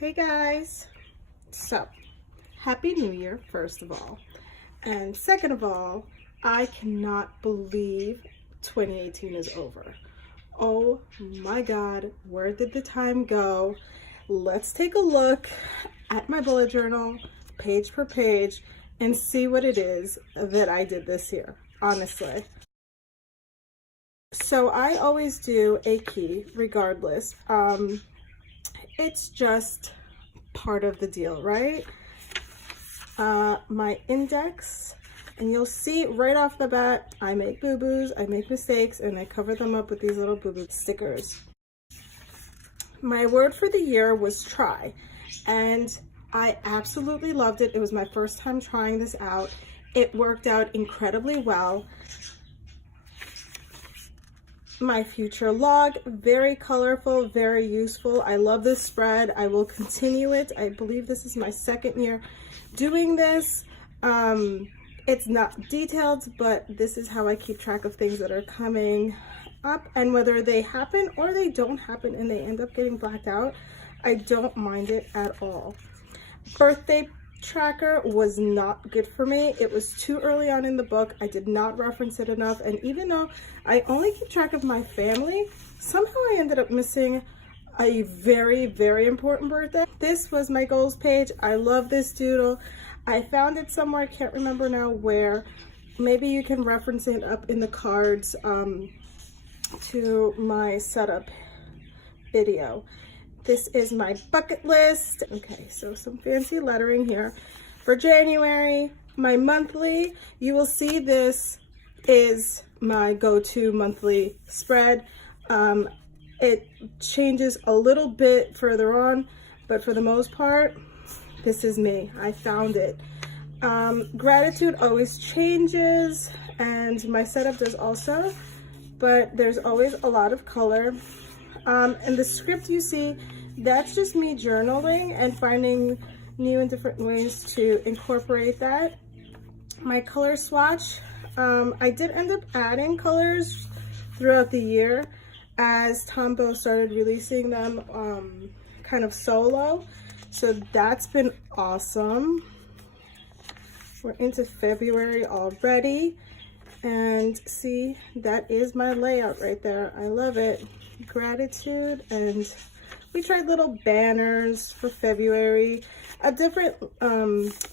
Hey guys, so happy new year first of all, and second of all, I cannot believe 2018 is over. Oh my god, where did the time go? Let's take a look at my bullet journal page per page and see what it is that I did this year, honestly. So I always do a key regardless. It's just part of the deal, right? My index, and you'll see right off the bat, I make boo-boos, I make mistakes, and I cover them up with these little boo-boo stickers. My word for the year was try, and I absolutely loved it. It was my first time trying this out. It worked out incredibly well. My future log, very colorful, very useful. I love this spread. I will continue it. I believe this is my second year doing this. It's not detailed, but this is how I keep track of things that are coming up, and whether they happen or they don't happen and they end up getting blacked out, I don't mind it at all. Birthday tracker was not good for me. It was too early on in the book. I did not reference it enough, and even though I only keep track of my family, somehow I ended up missing a very, very important birthday. This was my goals page. I love this doodle. I found it somewhere, I can't remember now where. Maybe you can reference it up in the cards to my setup video. This is my bucket list. Okay, so some fancy lettering here. For January, my monthly, you will see this is my go-to monthly spread. It changes a little bit further on, but for the most part, this is me. I found it. Gratitude always changes, and my setup does also, but there's always a lot of color. And the script you see, that's just me journaling and finding new and different ways to incorporate that. My color swatch, I did end up adding colors throughout the year as Tombow started releasing them kind of solo. So that's been awesome. We're into February already. And see, that is my layout right there. I love it. Gratitude, and we tried little banners for February, a different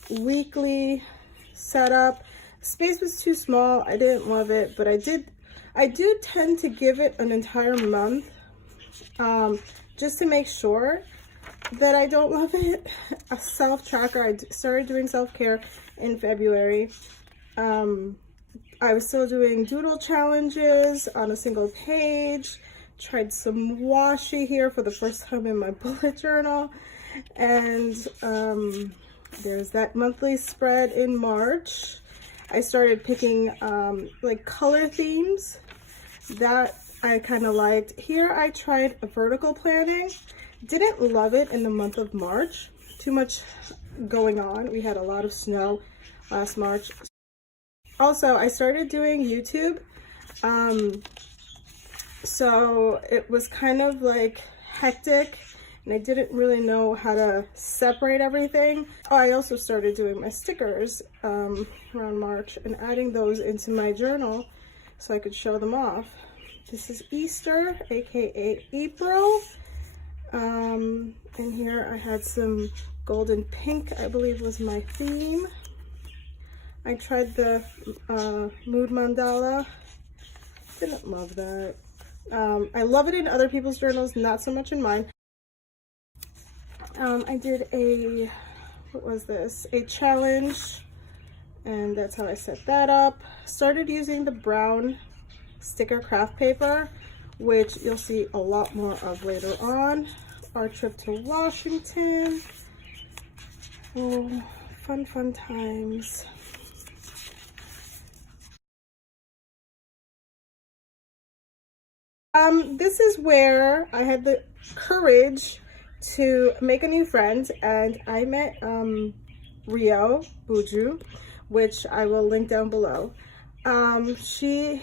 weekly setup. Space was too small. I didn't love it, but I do tend to give it an entire month just to make sure that I don't love it. A self-tracker. I started doing self-care in February. I was still doing doodle challenges on a single page. Tried some washi here for the first time in my bullet journal. And there's that monthly spread in March. I started picking like color themes that I kind of liked. Here I tried a vertical planning. Didn't love it in the month of March. Too much going on. We had a lot of snow last March. Also, I started doing YouTube. So it was kind of like hectic, and I didn't really know how to separate everything. Oh, I also started doing my stickers around March and adding those into my journal so I could show them off. This is Easter, aka April. And here I had some golden pink, I believe was my theme. I tried the mood mandala. Didn't love that. I love it in other people's journals, not so much in mine. I did a, what was this? A challenge, and that's how I set that up. Started using the brown sticker craft paper, which you'll see a lot more of later on. Our trip to Washington. Oh, fun times. This is where I had the courage to make a new friend, and I met Rio Buju, which I will link down below. She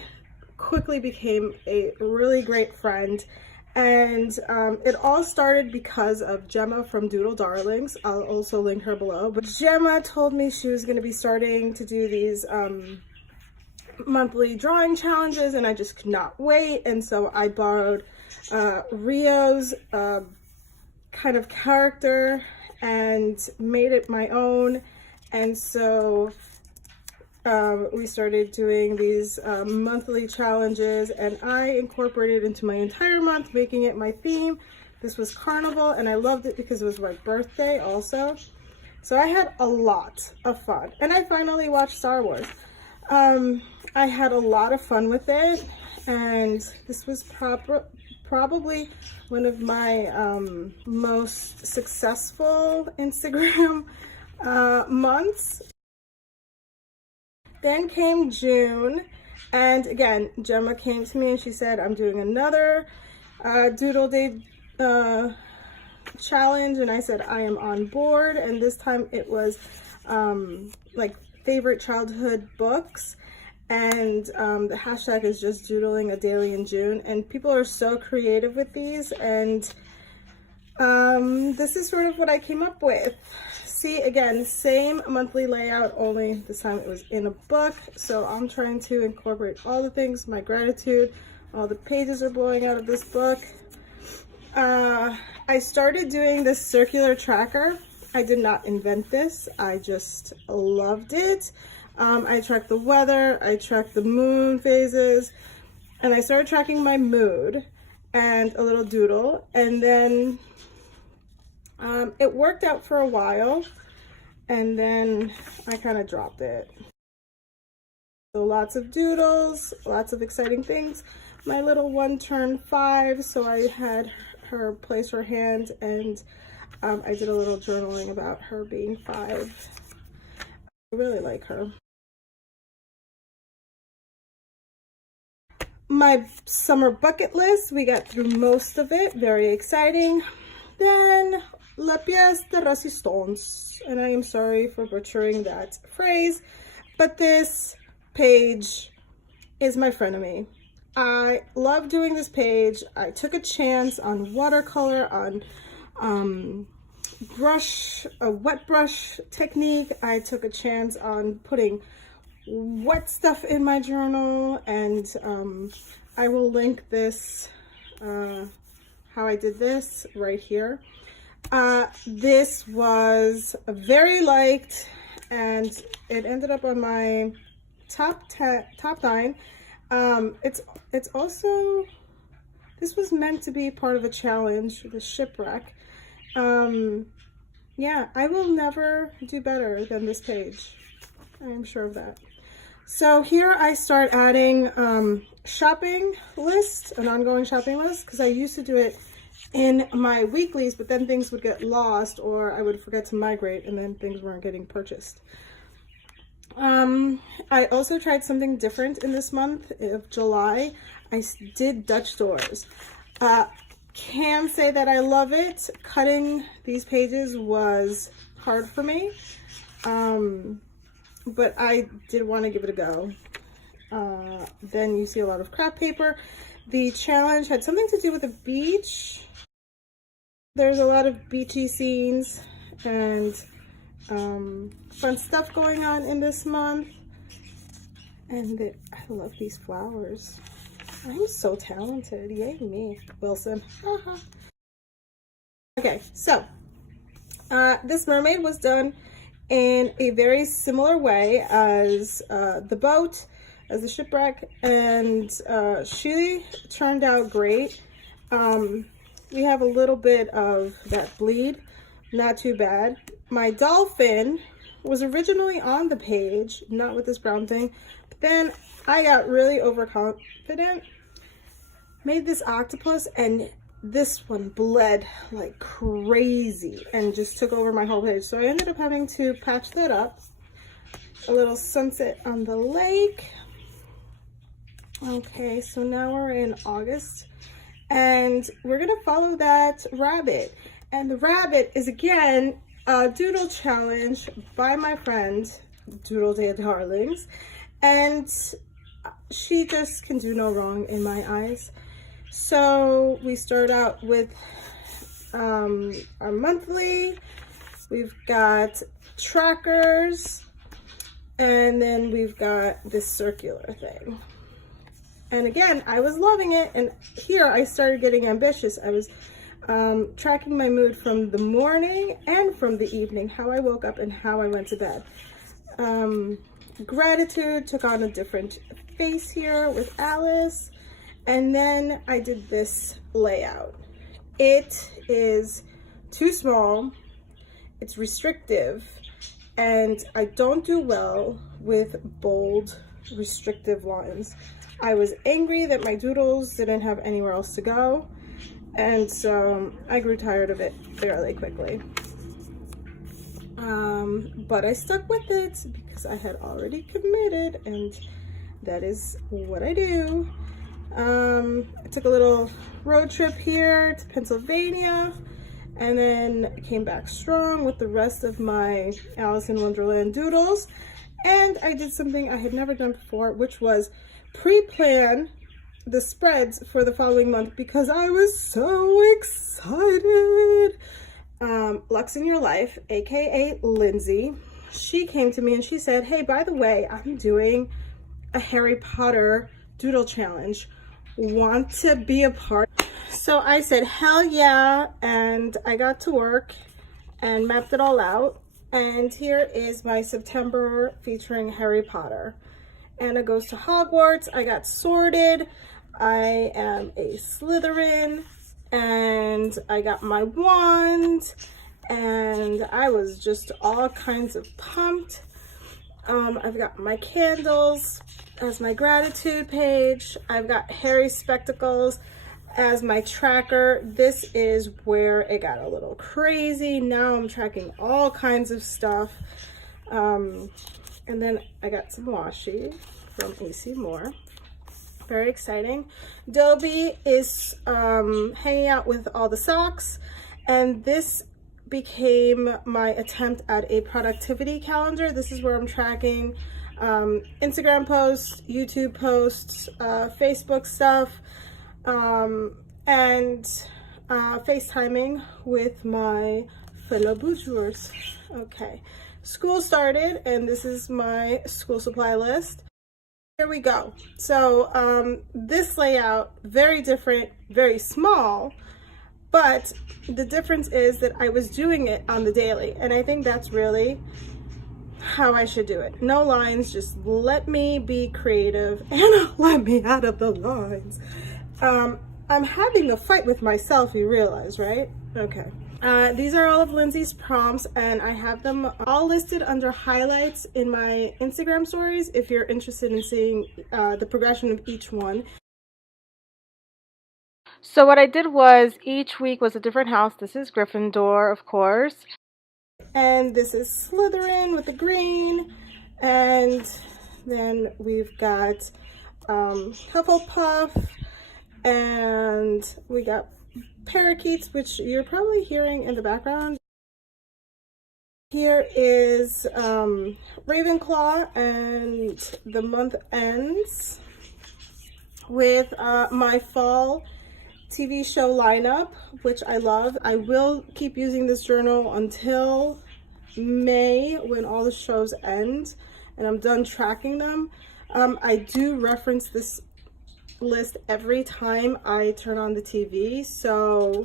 quickly became a really great friend, And it all started because of Gemma from Doodle Darlings. I'll also link her below. But Gemma told me she was going to be starting to do these monthly drawing challenges, and I just could not wait. And so I borrowed Rio's kind of character and made it my own. And so we started doing these monthly challenges, and I incorporated into my entire month, making it my theme. This was Carnival, and I loved it because it was my birthday also. So I had a lot of fun, and I finally watched Star Wars. I had a lot of fun with it, and this was probably one of my most successful Instagram months. Then came June, and again, Gemma came to me and she said, I'm doing another Doodle Day challenge, and I said, I am on board. And this time it was like favorite childhood books, and the hashtag is just doodling a daily in June, and people are so creative with these, and this is sort of what I came up with. See, again, same monthly layout, only this time it was in a book. So I'm trying to incorporate all the things, my gratitude, all the pages are blowing out of this book. I started doing this circular tracker. I did not invent this, I just loved it. I tracked the weather, I tracked the moon phases, and I started tracking my mood and a little doodle, and then it worked out for a while, and then I kind of dropped it. So lots of doodles, lots of exciting things. My little one turned 5, so I had her place her hand, and I did a little journaling about her being 5. I really like her. My summer bucket list, we got through most of it, very exciting. Then la pièce de résistance, and I am sorry for butchering that phrase, but this page is my frenemy. I love doing this page. I took a chance on watercolor, on a wet brush technique. I took a chance on putting wet stuff in my journal, and I will link this, how I did this right here. This was very liked, and it ended up on my top 9. It's also, this was meant to be part of a challenge, the shipwreck. Yeah, I will never do better than this page. I am sure of that. So here I start adding shopping list, an ongoing shopping list, because I used to do it in my weeklies, but then things would get lost, or I would forget to migrate, and then things weren't getting purchased. I also tried something different in this month of July. I did Dutch doors. Can say that I love it. Cutting these pages was hard for me, but I did want to give it a go. Then you see a lot of craft paper. The challenge had something to do with the beach. There's a lot of beachy scenes and fun stuff going on in this month. And I love these flowers. I'm so talented. Yay me, Wilson. Okay, so this mermaid was done in a very similar way as the boat, as the shipwreck, and she turned out great. We have a little bit of that bleed, not too bad. My dolphin was originally on the page, not with this brown thing, but then I got really overconfident, made this octopus, and this one bled like crazy and just took over my whole page. So I ended up having to patch that up. A little sunset on the lake. Okay, so now we're in August, and we're gonna follow that rabbit. And the rabbit is again a doodle challenge by my friend, Doodle Day Darlings, and she just can do no wrong in my eyes. So we start out with our monthly. We've got trackers, and then we've got this circular thing. And again, I was loving it, and here I started getting ambitious. I was tracking my mood from the morning and from the evening, how I woke up and how I went to bed. Gratitude took on a different face here with Alice, and then I did this layout. It is too small, it's restrictive, and I don't do well with bold, restrictive lines. I was angry that my doodles didn't have anywhere else to go, and so I grew tired of it fairly quickly. But I stuck with it because I had already committed, and that is what I do. I took a little road trip here to Pennsylvania, and then came back strong with the rest of my Alice in Wonderland doodles. And I did something I had never done before, which was pre-plan the spreads for the following month because I was so excited. Lux in Your Life, aka Lindsay, she came to me and she said, hey, by the way, I'm doing a Harry Potter doodle challenge. Want to be a part? So I said, hell yeah, and I got to work and mapped it all out. And here is my September featuring Harry Potter. Anna goes to Hogwarts. I got sorted. I am a Slytherin, and I got my wand, and I was just all kinds of pumped. I've got my candles as my gratitude page. I've got Harry's spectacles as my tracker. This is where it got a little crazy. Now I'm tracking all kinds of stuff. And then I got some washi from AC Moore. Very exciting. Dobie is hanging out with all the socks, and this became my attempt at a productivity calendar. This is where I'm tracking Instagram posts, YouTube posts, Facebook stuff, and FaceTiming with my fellow bourgeois. Okay, school started, and this is my school supply list. Here we go. So this layout, very different, very small, but the difference is that I was doing it on the daily, and I think that's really how I should do it. No lines, just let me be creative and let me out of the lines. I'm having a fight with myself, you realize, right? Okay. These are all of Lindsay's prompts, and I have them all listed under highlights in my Instagram stories if you're interested in seeing the progression of each one. So what I did was each week was a different house. This is Gryffindor, of course. And this is Slytherin with the green. And then we've got Hufflepuff, and we got parakeets, which you're probably hearing in the background. Here is Ravenclaw, and the month ends with my fall TV show lineup, which I love. I will keep using this journal until May, when all the shows end and I'm done tracking them. I do reference this list every time I turn on the TV, so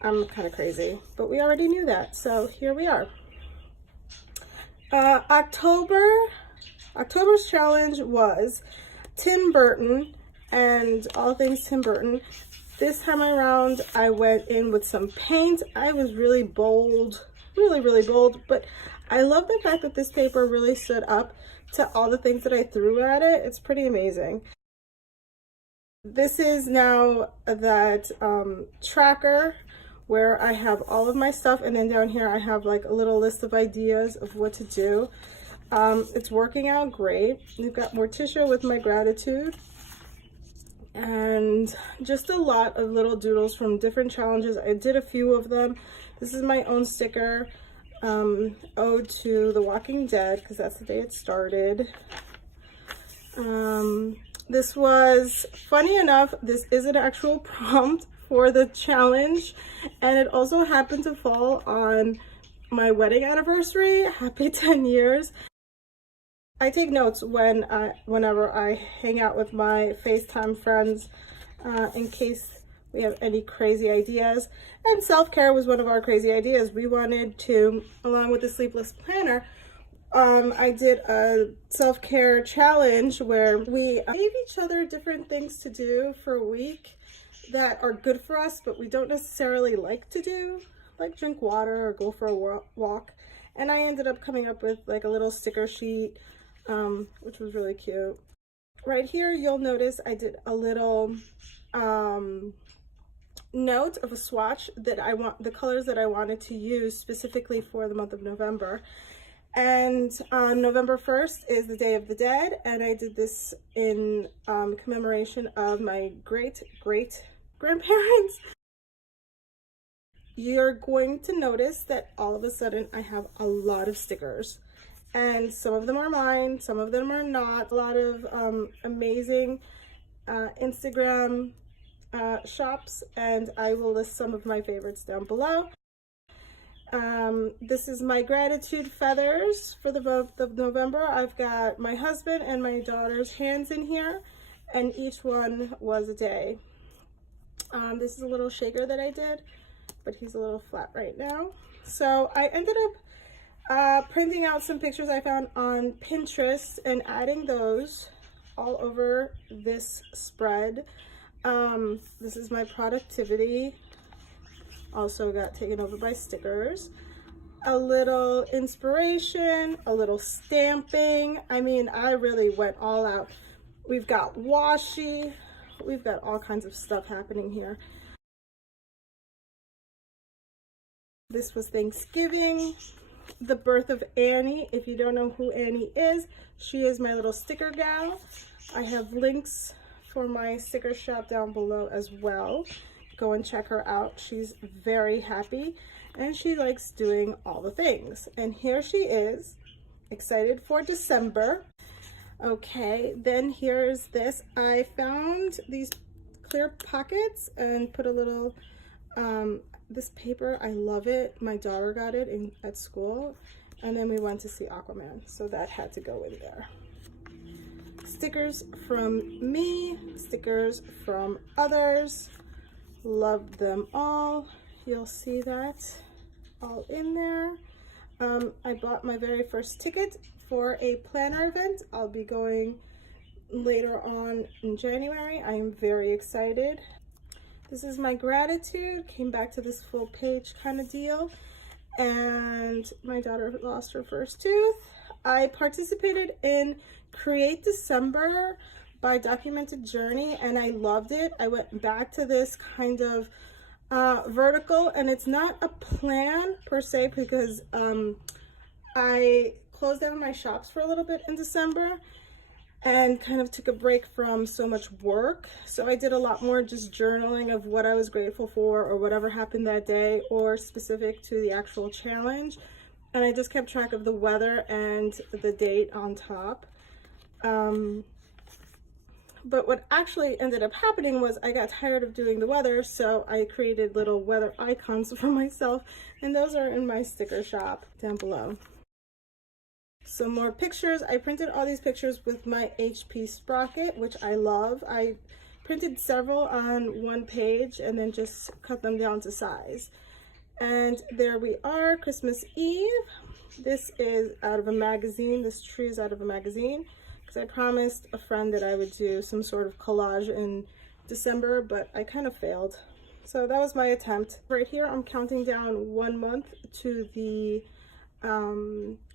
I'm kind of crazy, but we already knew that, so here we are. October's challenge was Tim Burton and all things Tim Burton. This time around I went in with some paint. I was really bold, really bold, but I love the fact that this paper really stood up to all the things that I threw at it. It's pretty amazing. This is now that tracker where I have all of my stuff, and then down here I have like a little list of ideas of what to do. It's working out great. We've got Morticia with my gratitude, and just a lot of little doodles from different challenges. I did a few of them. This is my own sticker, ode to The Walking Dead, because that's the day it started. This was, funny enough, this is an actual prompt for the challenge, and it also happened to fall on my wedding anniversary. Happy 10 years. I take notes whenever I hang out with my FaceTime friends in case we have any crazy ideas. And self-care was one of our crazy ideas. We wanted to, along with the sleepless planner, I did a self-care challenge where we gave each other different things to do for a week that are good for us, but we don't necessarily like to do, like drink water or go for a walk. And I ended up coming up with like a little sticker sheet, which was really cute. Right here, you'll notice I did a little note of a swatch that the colors that I wanted to use specifically for the month of November. And on November 1st is the Day of the Dead, and I did this in commemoration of my great-great-grandparents. You're going to notice that all of a sudden I have a lot of stickers, and some of them are mine, some of them are not. A lot of amazing Instagram shops, and I will list some of my favorites down below. This is my gratitude feathers for the month of November. I've got my husband and my daughter's hands in here, and each one was a day. This is a little shaker that I did, but he's a little flat right now. So I ended up printing out some pictures I found on Pinterest and adding those all over this spread. This is my productivity. Also got taken over by stickers. A little inspiration, a little stamping. I mean, I really went all out. We've got washi. We've got all kinds of stuff happening here. This was Thanksgiving, the birth of Annie. If you don't know who Annie is, she is my little sticker gal. I have links for my sticker shop down below as well. Go and check her out. She's very happy and she likes doing all the things. And here she is, excited for December. Okay, then here's this. I found these clear pockets and put a little this paper. I love it. My daughter got it at school, and then we went to see Aquaman, so that had to go in there. Stickers from me, stickers from others. Love them all. You'll see that all in there. I bought my very first ticket for a planner event. I'll be going later on in January. I am very excited. This is my gratitude. Came back to this full page kind of deal. And my daughter lost her first tooth. I participated in Create December by Documented Journey, and I loved it. I went back to this kind of vertical, and it's not a plan per se because I closed down my shops for a little bit in December and kind of took a break from so much work. So I did a lot more just journaling of what I was grateful for or whatever happened that day or specific to the actual challenge. And I just kept track of the weather and the date on top. But what actually ended up happening was I got tired of doing the weather, so I created little weather icons for myself, and those are in my sticker shop down below. Some more pictures. I printed all these pictures with my HP Sprocket, which I love. I printed several on one page and then just cut them down to size. And there we are, Christmas Eve. This is out of a magazine. This tree is out of a magazine. I promised a friend that I would do some sort of collage in December, but I kind of failed. So that was my attempt. Right here, I'm counting down 1 month to the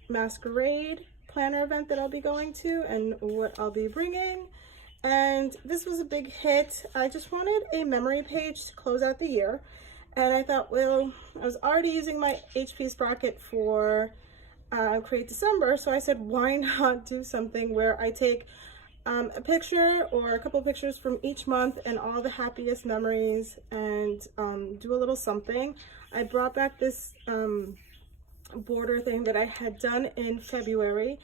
masquerade planner event that I'll be going to and what I'll be bringing. And this was a big hit. I just wanted a memory page to close out the year. And I thought, well, I was already using my HP Sprocket for Create December, so I said, why not do something where I take a picture or a couple pictures from each month and all the happiest memories and do a little something. I brought back this border thing that I had done in February,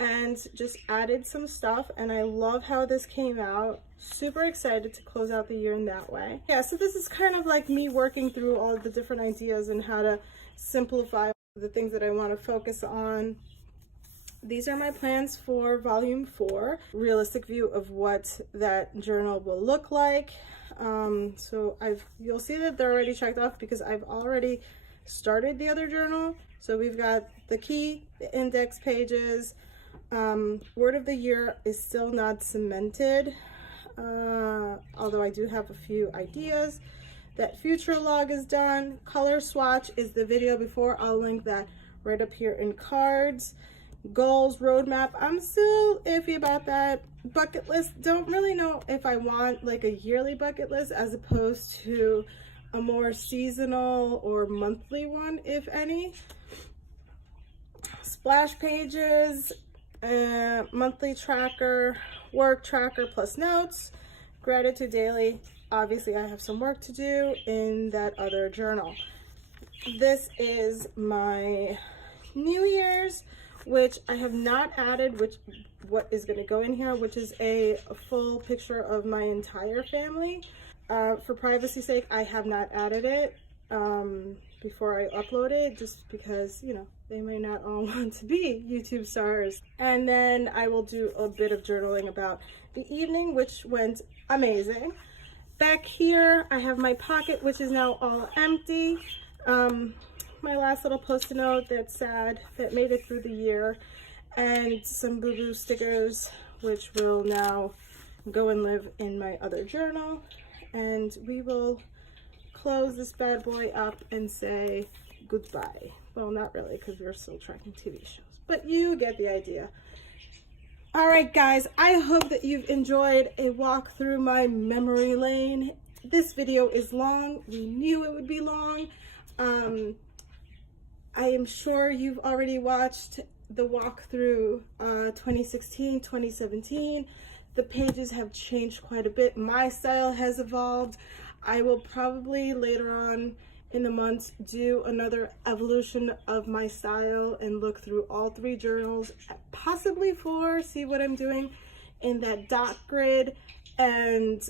and just added some stuff, and I love how this came out. Super excited to close out the year in that way. Yeah, so this is kind of like me working through all the different ideas and how to simplify the things that I want to focus on. These are my plans for volume 4. Realistic view of what that journal will look like. So you'll see that they're already checked off because I've already started the other journal. So we've got the key, the index pages. Word of the year is still not cemented, although I do have a few ideas. That future log is done. Color swatch is the video before. I'll link that right up here in cards. Goals, roadmap, I'm still iffy about that. Bucket list, don't really know if I want like a yearly bucket list as opposed to a more seasonal or monthly one, if any. Splash pages, monthly tracker, work tracker plus notes, gratitude daily. Obviously I have some work to do in that other journal. This is my New Year's, which I have not added, what is going to go in here, which is a full picture of my entire family. For privacy's sake, I have not added it before I upload it, just because, you know, they may not all want to be YouTube stars. And then I will do a bit of journaling about the evening, which went amazing. Back here, I have my pocket, which is now all empty. My last little post-it note that's sad, that made it through the year, and some boo-boo stickers, which will now go and live in my other journal. And we will close this bad boy up and say goodbye. Well, not really, because we're still tracking TV shows, but you get the idea. All right, guys, I hope that you've enjoyed a walk through my memory lane. This video is long. We knew it would be long. I am sure you've already watched the walkthrough 2016, 2017. The pages have changed quite a bit. My style has evolved. I will probably later on in the month do another evolution of my style and look through all 3 journals, possibly 4, see what I'm doing in that dot grid, and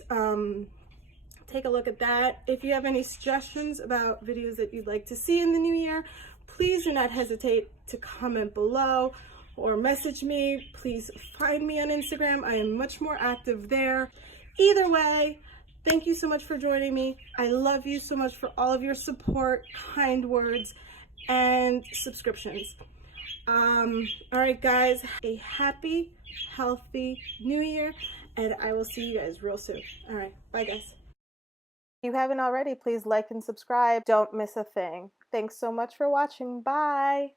take a look at that. If you have any suggestions about videos that you'd like to see in the new year, please do not hesitate to comment below or message me. Please find me on Instagram. I am much more active there. Either way, thank you so much for joining me. I love you so much for all of your support, kind words, and subscriptions. All right, guys, a happy, healthy new year, and I will see you guys real soon. All right, bye, guys. If you haven't already, please like and subscribe. Don't miss a thing. Thanks so much for watching. Bye.